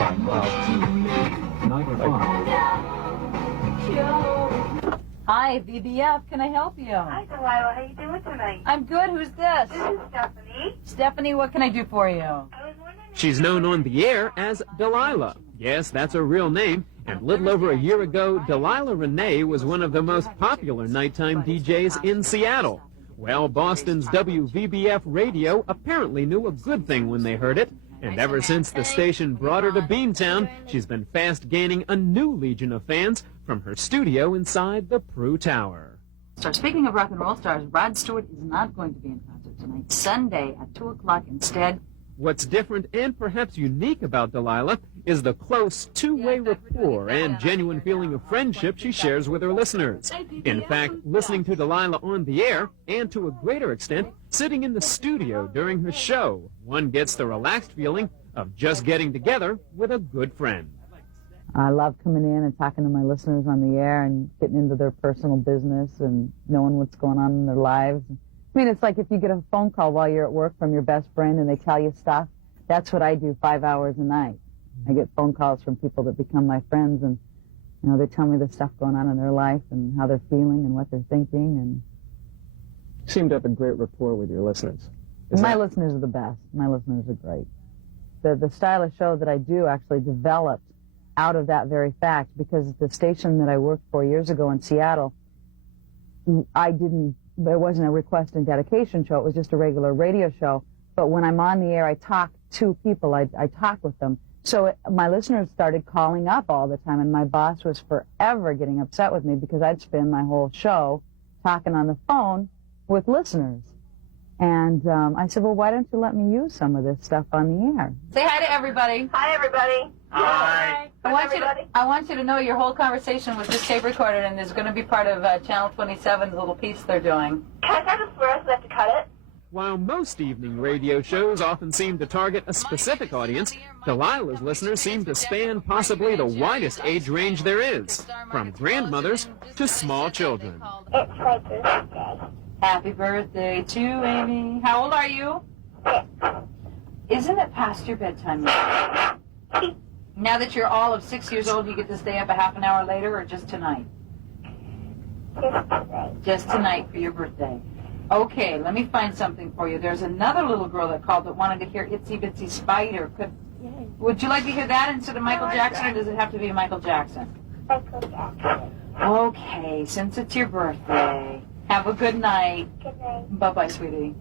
Hi, VBF. Can I help you? Hi, Delilah. How you doing tonight? I'm good. Who's this? This is Stephanie. Stephanie, what can I do for you? I was wondering if She's known on the air as Delilah. Yes, that's her real name. And little over a year ago, Delilah Renee was one of the most popular nighttime DJs in Seattle. Well, Boston's WVBF radio apparently knew a good thing when they heard it. And ever since the station brought her to Beantown, she's been fast gaining a new legion of fans from her studio inside the Prue Tower. So speaking of rock and roll stars, Rod Stewart is not going to be in concert tonight. Sunday at 2 o'clock instead. What's different and perhaps unique about Delilah is the close two-way rapport and genuine feeling of friendship she shares with her listeners. In fact, listening to Delilah on the air, and to a greater extent, sitting in the studio during her show, one gets the relaxed feeling of just getting together with a good friend. I love coming in and talking to my listeners on the air and getting into their personal business and knowing what's going on in their lives. I mean, it's like if you get a phone call while you're at work from your best friend and they tell you stuff. That's what I do 5 hours a night. I get phone calls from people that become my friends, and you know, they tell me the stuff going on in their life and how they're feeling and what they're thinking. And You seem to have a great rapport with your listeners. my listeners are the best. My listeners are great. The style of show that I do actually developed out of that very fact, because the station that I worked for years ago in Seattle, there wasn't a request and dedication show. It was just a regular radio show. But when I'm on the air, I talk to people. I talk with them. So my listeners started calling up all the time, and my boss was forever getting upset with me because I'd spend my whole show talking on the phone with listeners. And I said, well, why don't you let me use some of this stuff on the air? Say hi to everybody. Hi, everybody. Hi. I want you to know your whole conversation was just tape recorded and is going to be part of Channel 27's little piece they're doing. Can I swear so I have to cut it? While most evening radio shows often seem to target a specific audience, Delilah's listeners seem to span possibly the widest age range there is, from grandmothers to small children. It's my birthday. Happy birthday to Amy. How old are you? 6. Isn't it past your bedtime yet? Now that you're all of 6 years old, you get to stay up a half an hour later, or just tonight? Just tonight for your birthday. Okay, let me find something for you. There's another little girl that called that wanted to hear Itsy Bitsy Spider. Would you like to hear that instead of Michael Jackson, or does it have to be Michael Jackson? Michael Jackson. Okay, since it's your birthday, have a good night. Good night. Bye-bye, sweetie.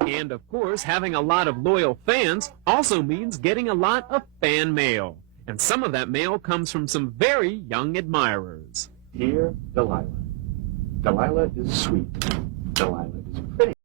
And, of course, having a lot of loyal fans also means getting a lot of fan mail. And some of that mail comes from some very young admirers. Dear Delilah, Delilah is sweet. Delilah is pretty.